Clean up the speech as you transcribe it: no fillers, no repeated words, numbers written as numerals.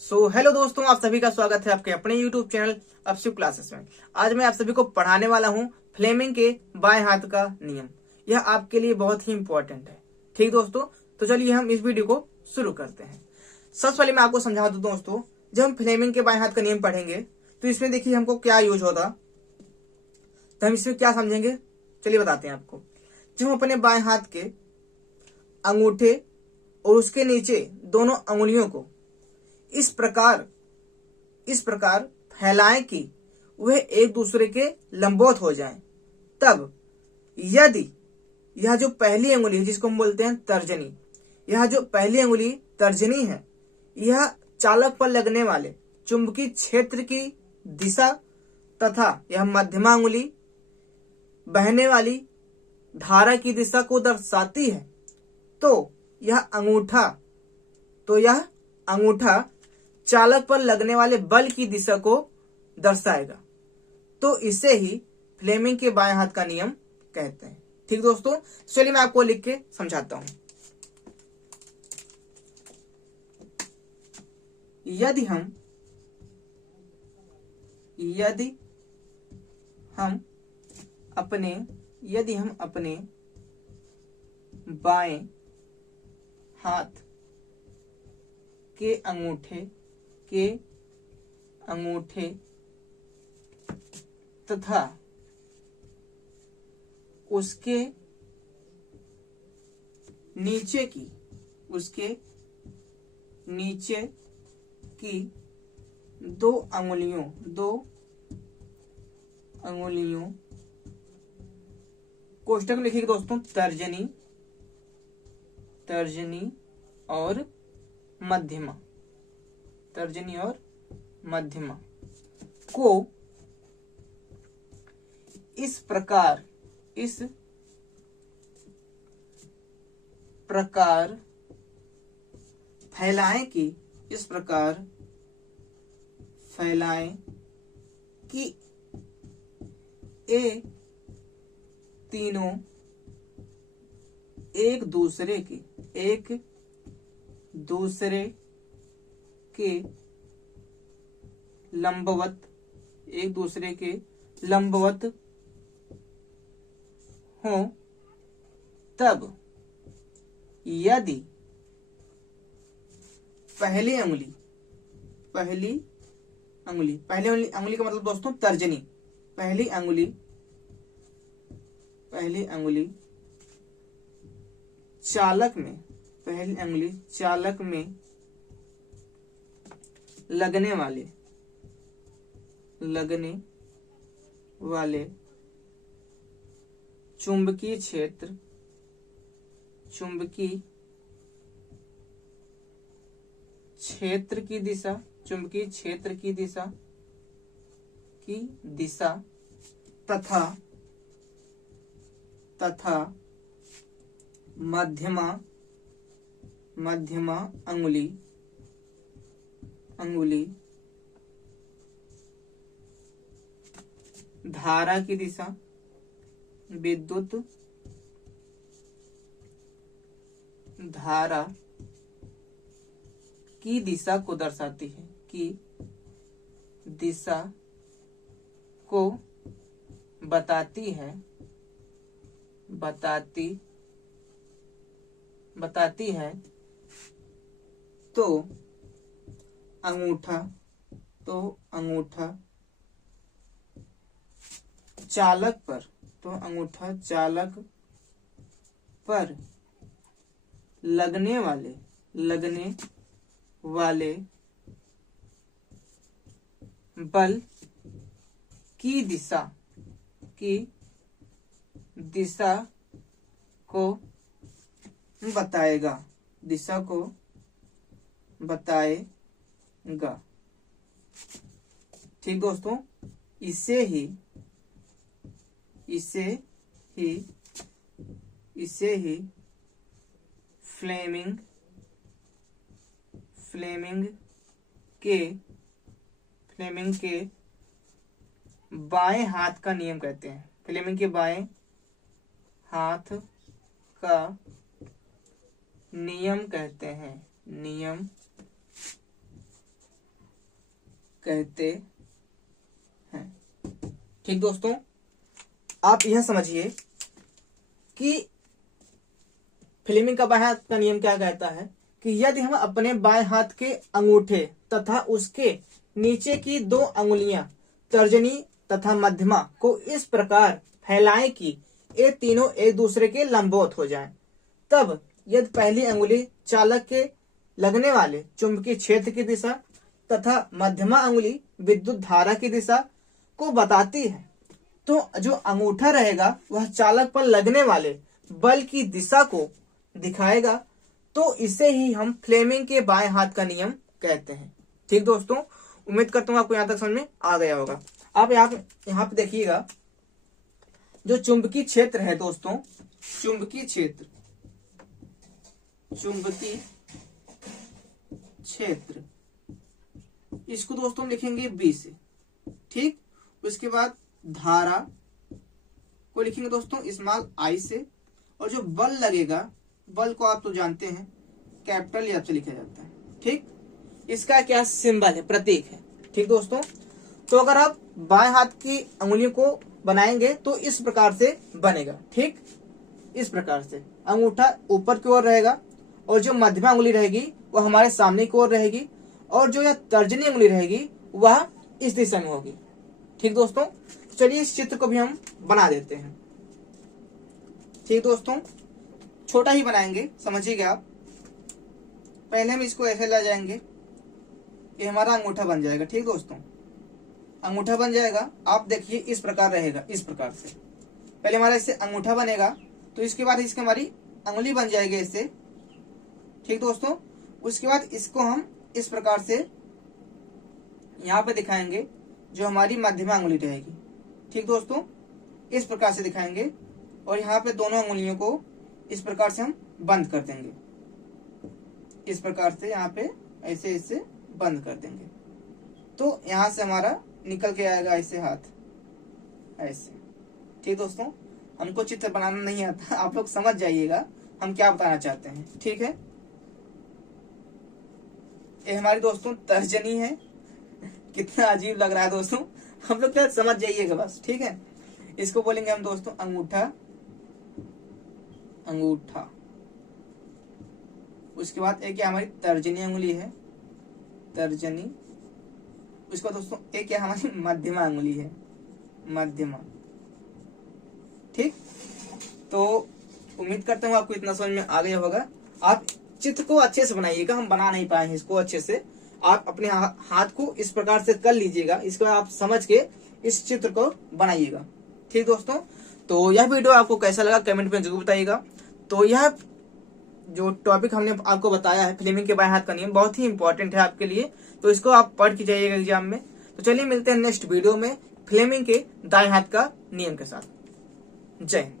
Hello दोस्तों, आप सभी का स्वागत है आपके अपने YouTube चैनल अपशिव क्लासेस में। आज मैं आप सभी को पढ़ाने वाला हूं फ्लेमिंग के बाएं हाथ का नियम। यह आपके लिए बहुत ही इंपॉर्टेंट है। ठीक दोस्तों, तो चलिए हम इस वीडियो को शुरू करते हैं। सबसे पहले मैं आपको समझा दूं दोस्तों, जब हम फ्लेमिंग के बाएं हाथ का नियम पढ़ेंगे तो इसमें देखिए हमको क्या यूज होता, तो हम इसमें क्या समझेंगे चलिए बताते हैं आपको। जब हम अपने बाएं हाथ के अंगूठे और उसके नीचे दोनों अंगुलियों को इस प्रकार फैलाएं कि वह एक दूसरे के लंबवत हो जाएं, तब यदि यह जो पहली अंगुली है जिसको हम बोलते हैं तर्जनी, यह जो पहली अंगुली तर्जनी है, यह चालक पर लगने वाले चुंबकीय क्षेत्र की दिशा तथा यह मध्यमा अंगुली बहने वाली धारा की दिशा को दर्शाती है, तो यह अंगूठा चालक पर लगने वाले बल की दिशा को दर्शाएगा। तो इसे ही फ्लेमिंग के बाएं हाथ का नियम कहते हैं। ठीक दोस्तों, चलिए मैं आपको लिख के समझाता हूं। यदि हम अपने बाएं हाथ के अंगूठे तथा उसके नीचे की दो अंगुलियों कोष्टक में लिखिएगा दोस्तों, तर्जनी और मध्यमा को इस प्रकार फैलाएं कि ये तीनों एक दूसरे के लंबवत हो, तब यदि पहली अंगुली का मतलब दोस्तों तर्जनी, पहली अंगुली चालक में लगने वाले चुंबकीय क्षेत्र की दिशा तथा मध्यमा अंगुली धारा की दिशा, विद्युत धारा की दिशा को दर्शाती है, बताती है। तो अंगूठा चालक पर लगने वाले बल की दिशा को बताएगा। ठीक दोस्तों, इसे ही फ्लेमिंग के बाएं हाथ का नियम कहते हैं। फ्लेमिंग के बाएं हाथ का नियम कहते हैं। कहते हैं। ठीक दोस्तों, आप यह समझिए कि फ्लेमिंग का बाएं हाथ का नियम क्या कहता है कि यदि हम अपने बाएं हाथ के अंगूठे तथा उसके नीचे की 2 अंगुलियां तर्जनी तथा मध्यमा को इस प्रकार फैलाएं कि ये तीनों एक दूसरे के लंबवत हो जाएं, तब यदि पहली अंगुली चालक के लगने वाले चुंबकीय क्षेत्र की दिशा तथा मध्यमा अंगुली विद्युत धारा की दिशा को बताती है, तो जो अंगूठा रहेगा वह चालक पर लगने वाले बल की दिशा को दिखाएगा। तो इसे ही हम फ्लेमिंग के बाएं हाथ का नियम कहते हैं। ठीक दोस्तों, उम्मीद करता हूँ आपको यहाँ तक समझ में आ गया होगा। आप यहाँ पे देखिएगा, जो चुंबकीय क्षेत्र है दोस्तों, चुंबकीय क्षेत्र इसको दोस्तों हम लिखेंगे बी से। ठीक, उसके बाद धारा को लिखेंगे दोस्तों स्मॉल आई से, और जो बल लगेगा, बल को आप तो जानते हैं कैपिटल एफ से लिखा जाता है। ठीक, इसका क्या सिंबल है, प्रतीक है। ठीक दोस्तों, तो अगर आप बाएं हाथ की अंगुलियों को बनाएंगे तो इस प्रकार से बनेगा। ठीक, इस प्रकार से अंगूठा ऊपर की ओर रहेगा और जो मध्यमा अंगुली रहेगी वह हमारे सामने की ओर रहेगी, और जो यह तर्जनी अंगुली रहेगी वह इस दिशा में होगी। ठीक दोस्तों, चलिए इस चित्र को भी हम बना देते हैं। ठीक दोस्तों, छोटा ही बनाएंगे, समझिएगा आप। पहले हम इसको ऐसे ले जाएंगे, ये हमारा अंगूठा बन जाएगा। ठीक दोस्तों, अंगूठा बन जाएगा, आप देखिए इस प्रकार रहेगा, इस प्रकार से। पहले हमारा इससे अंगूठा बनेगा, तो इसके बाद इसकी हमारी अंगुली बन जाएगी इससे। ठीक दोस्तों, उसके बाद इसको हम इस प्रकार से यहाँ पे दिखाएंगे, जो हमारी मध्यमा अंगुली रहेगी। ठीक दोस्तों, इस प्रकार से दिखाएंगे, और यहाँ पे दोनों अंगुलियों को इस प्रकार से हम बंद कर देंगे। इस प्रकार से यहाँ पे ऐसे ऐसे बंद कर देंगे, तो यहाँ से हमारा निकल के आएगा ऐसे हाथ, ऐसे। ठीक दोस्तों, हमको चित्र बनाना नहीं आता, आप लोग समझ जाइएगा हम क्या बताना चाहते हैं। ठीक है, ये हमारी दोस्तों तर्जनी है। कितना अजीब लग रहा है दोस्तों, हम लोग क्या समझ जाइएगा बस। ठीक है, इसको बोलेंगे हम दोस्तों अंगूठा। उसके बाद एक क्या हमारी तर्जनी अंगुली है, तर्जनी। उसके बाद दोस्तों एक क्या हमारी मध्यमा अंगुली है, मध्यमा। ठीक, तो उम्मीद करता हूँ आपको इतना समझ में आ गया होगा। आप चित्र को अच्छे से बनाइएगा, हम बना नहीं पाए हैं इसको अच्छे से। आप अपने हाथ को इस प्रकार से कर लीजिएगा, इसको आप समझ के इस चित्र को बनाइएगा। ठीक दोस्तों, तो यह वीडियो आपको कैसा लगा कमेंट में जरूर बताइएगा। तो यह जो टॉपिक हमने आपको बताया है फ्लेमिंग के बाएं हाथ का नियम, बहुत ही इंपॉर्टेंट है आपके लिए, तो इसको आप पढ़ के जाइएगा एग्जाम में। तो चलिए मिलते हैं नेक्स्ट वीडियो में फ्लेमिंग के दाएं हाथ का नियम के साथ। जय हिंद।